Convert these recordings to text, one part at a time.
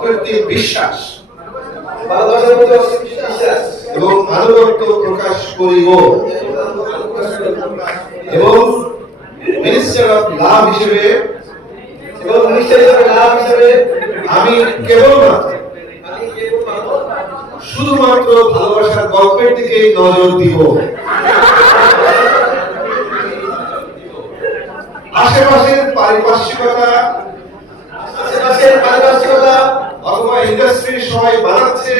প্রতি বিশ্বাস। এবং আনুগত্য প্রকাশ করিব। এবং মিনিস্টার অফ লাভ হিসেবে এবং মিনিস্টার হিসেবে লাভ হিসেবে আমি কেবলমাত্র শুধুমাত্র ভালোবাসার গল্পের দিকে নজর দিব। আশেপাশের পারিপার্শ্বিকতা অথবা ইন্ডাস্ট্রির সবাই বানাচ্ছে।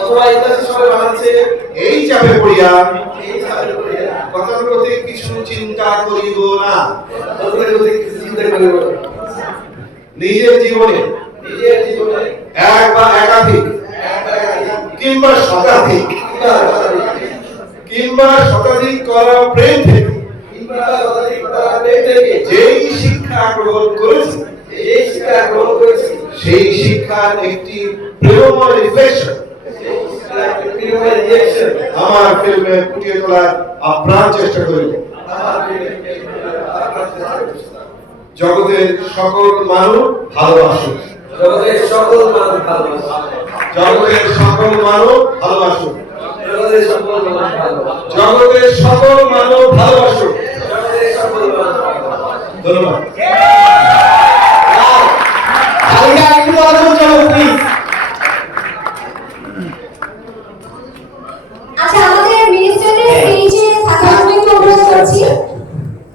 অথবা ইন্ডাস্ট্রি সবাই বানাচ্ছে। এই চাপে পড়িয়া এই করে গতানুগতিক কিছু চিন্তা করিব না। অন্যের প্রতি কিছু চিন্তা করব নিজের জীবনে নিজের জীবনে এক বা একাধিক। কিংবা শতাধিক কিংবা শতাধিক। করা প্রেম থেকে। যেই শিক্ষা গ্রহণ করেছি এই শিক্ষা গ্রহণ করেছি সেই শিক্ষার একটি রিয়েকশন আমার ফিল্মে ফুটিয়ে তোলার আপ্রাণ চেষ্টা করিব জগতের সকল মানুষ ভালোবাসুক। জগতের সকল মানুষ ভালোবাসুক। জগতের সকল মানুষ ভালোবাসে জগতের সকল মানব ভালোবাসুক। ধন্যবাদ। তালিকা একটু কথা বলতে হবে প্লিজ আচ্ছা আমাদের মিনিস্টারের স্টেজে থাকার জন্য একটু অনুরোধ করছি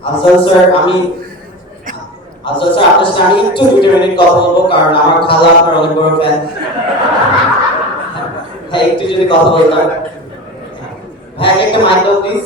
আফজাল স্যার আমি আফজাল স্যার আপনার সাথে আমি একটু দুটো মিনিট কথা বলব কারণ আমার খালা আপনার অনেক বড় ফ্যান হ্যাঁ একটু যদি কথা বলতাম আমাকে একটা মাইক প্লিজ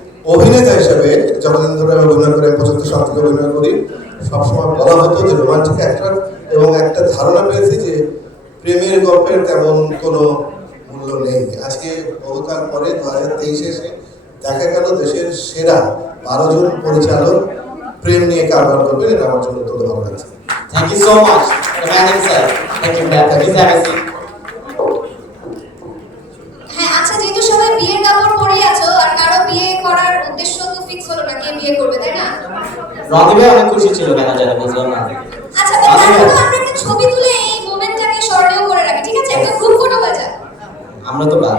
অভিনেতা হিসেবে যতদিন ধরে আমি অভিনয় করে পর্যন্ত সব থেকে অভিনয় করি, সবসময় বলা হতো যে রোমান্টিক অ্যাক্টর এবং একটা ধারণা পেয়েছি যে প্রেমের গল্পের তেমন কোনো মূল্য নেই। আজকে বহুকাল পরে দু হাজার তেইশে এসে দেখা গেল দেশের সেরা বারো জন পরিচালক প্রেম নিয়ে কারবার করবেন, এটা আমার জন্য অত্যন্ত ভালো লাগছে। Thank you so much himself thank you back please have a seat হ্যাঁ আচ্ছা যেহেতু সবাই বিয়ের কাপড় পরে আছো আর কারও বিয়ে করার উদ্দেশ্য তো ফিক্স হলো না কে বিয়ে করবে তাই না? ভাই অনেক খুশি ছিল কেন জানি বুঝলাম না? আচ্ছা তাহলে আমরা একটা ছবি তুলে এই মোমেন্টটাকে স্মরণীয় করে রাখি ঠিক আছে? একটা খুব ফটো বাজা আমরা তো বাদ